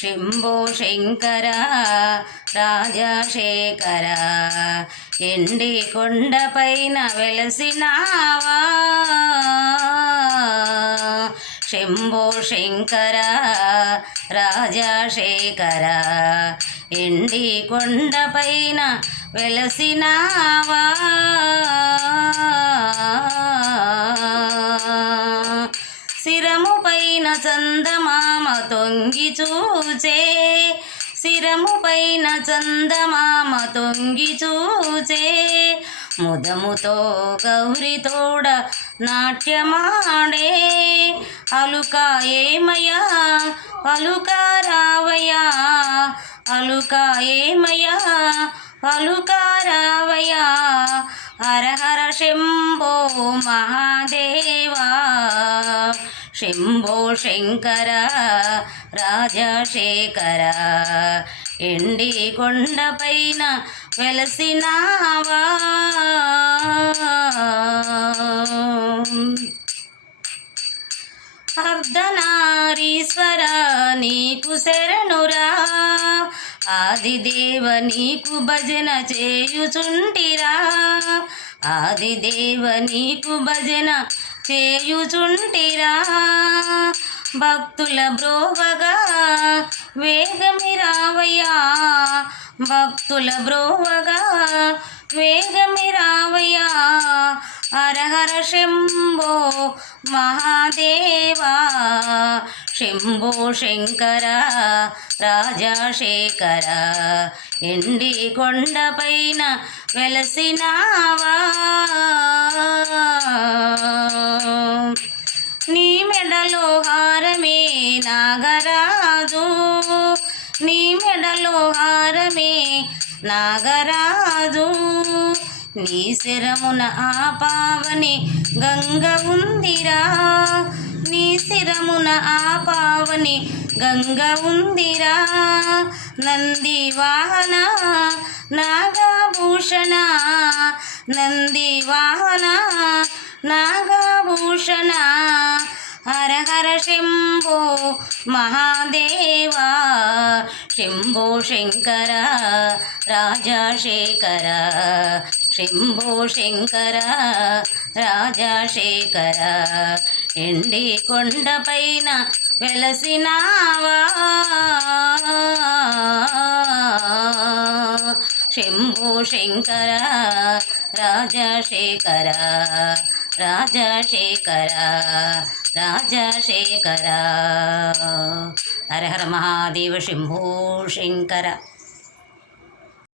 శంభో శంకర రాజశేఖర ఎండి కొండపైన వెలసినావా శంభో శంకర రాజశేఖర ఎండి కొండపైన వెలసినావా శిరము పైన చందమామ తొంగి చూచే శిరము పైన చందమామ తొంగి చూచే ముదముతో గౌరితోడ నాట్యమాడే అలుక ఏమయ్యా అలుక రావయ్యా అలుక ఏమయ్యా అలుక రావయ్యా హర హర శంభో మహాదేవా శంభో శంకర రాజశేఖర ఎండి కొండపైన వెలసినావా అర్ధనారీశ్వర నీకు శరణురా ఆదిదేవ నీకు భజన చేయుచుంటిరా ఆదిదేవ నీకు భజన చేయుచుంటిరా భక్తుల బ్రోవగా వేగమిరావయ్యా భక్తుల బ్రోవగా వేగమిరావయ్యా హర హర శంభో మహాదేవా శంభో శంకర రాజశేఖర ఎండి కొండపైన వెలసినావా నీ మెడలో హారమే నాగరాజు నీ మెడలో హారమే నాగరాజు నీ శిరమున ఆ పావని గంగ ఉందిరా నీ శిరమున ఆ పావని గంగ ఉందిరా నంది వాహన నాగభూషణ నంది వాహన నాగభూషణ హర హర శంభో మహాదేవా శంభో శంకర రాజశేఖర శంభో శంకర రాజశేఖర ఎండి కొండపైన వెలసినావా శంభో శంకర రాజశేఖర రాజశేఖర రాజశేఖర హర హర మహాదేవ శంభో శంకర.